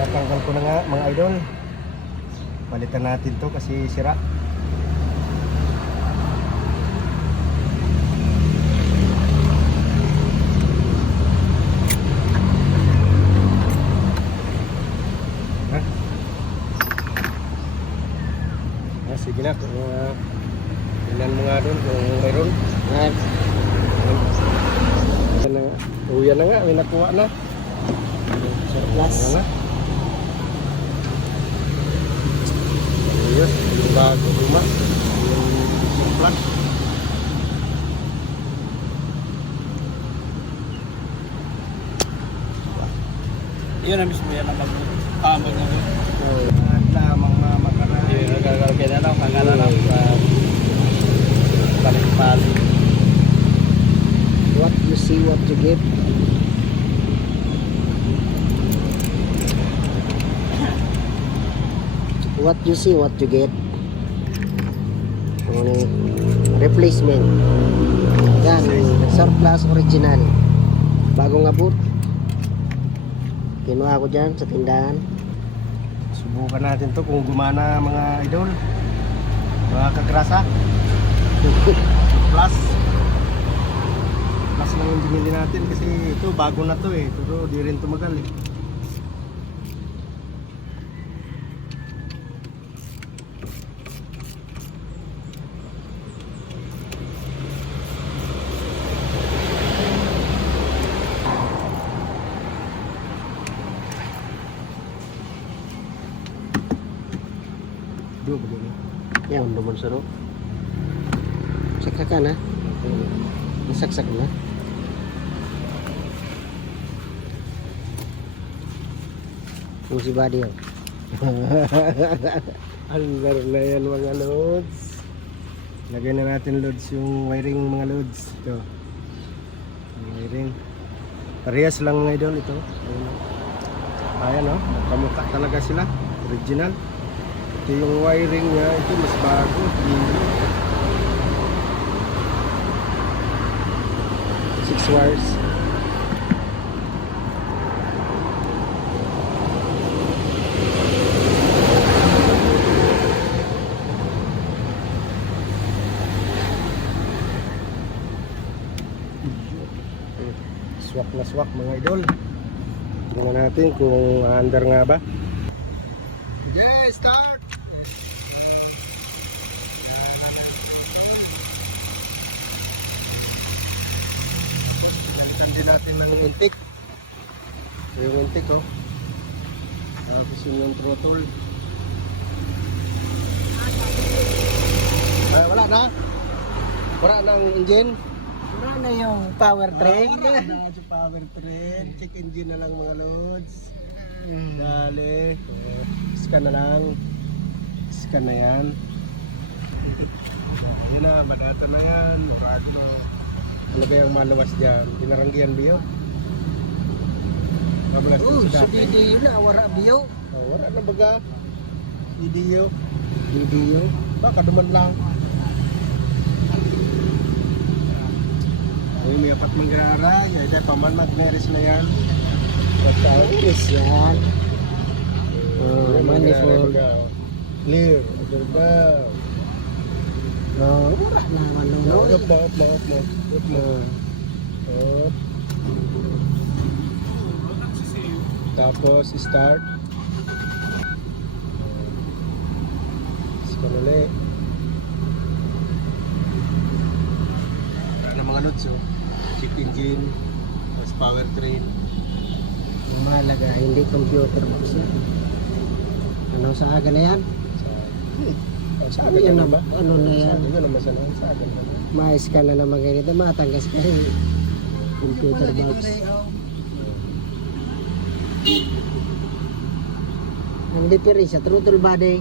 Natanggal ko na nga mga idol. Palitan natin to kasi sira. Sige na, tingnan mo nga doon kung mayroon. Uyan na nga, may nakuha na. Surplus. Ano na? Ayun, yung bago luma. Yung surplus. Yun na mismo yan ang mag-amag. Lamang mamakaray. Yun, nagagawin na lang, kagana lang. Balik-balik. What you see, what you get. What you see, what you get. Replacement. Yan, surplus original. Bagong abot. Kinuha ko dyan sa tindahan. Subukan natin to kung gumana mga idol. Mga kagrasa. Plus lang yung binili natin kasi ito bago na to eh. Pero di rin tumagal eh. Begini. Ya, naman sarap. Saksakan na. Saksak na. Yung si Buddy oh. Andar na yan mga loads. Lagay na natin loads yung wiring mga loads. Ito. Yung wiring. Parehas lang mga idol ito. Ayan oh. Kamukha talaga sila. Original. Ito yung wiring niya, ito mas bago. 6 wires. Swak na swak mga idol. Tingnan natin kung under nga ba. Okay, start! Palitan din natin ng intik. Yung intik oh. Tapos yung throttle. Ay, wala na? Wala na ang engine? Wala na yung powertrain. Wala na yung powertrain. Check engine na lang mga loads. Dali. Scan na lang. Scan na yan. Yan na, badata na yan. Murado na. Ano ba yung malawas dyan? Pinaranggihan ba yun? Mabalas na sa dati. Video na, wala biyo. Oh, wala na baga. Video. Video. Baka duman lang. Ay, may apat mag-aara. Ay, paman mag-meris na yan. Yes yan. Manifold. Clear. Diba? No, wala naman no. Up na, up na, up na. Up na. Up. Tapos start. Scan ulit. Wala na mga notes oh. Check engine. Tapos powertrain. Ang mahalaga, hindi computer box yan. Ano sa aga na yan? Sa Ano yan naman? Ano na yan? Sa akin naman sa akin. Mais ka na naman ganito, matanggas ka rin. Computer box. Ang diferensya, throttle body.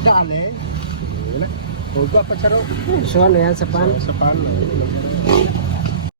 Dali. Wala. Huwag pa pa charo. So ano yan, sa pan? Sa pan.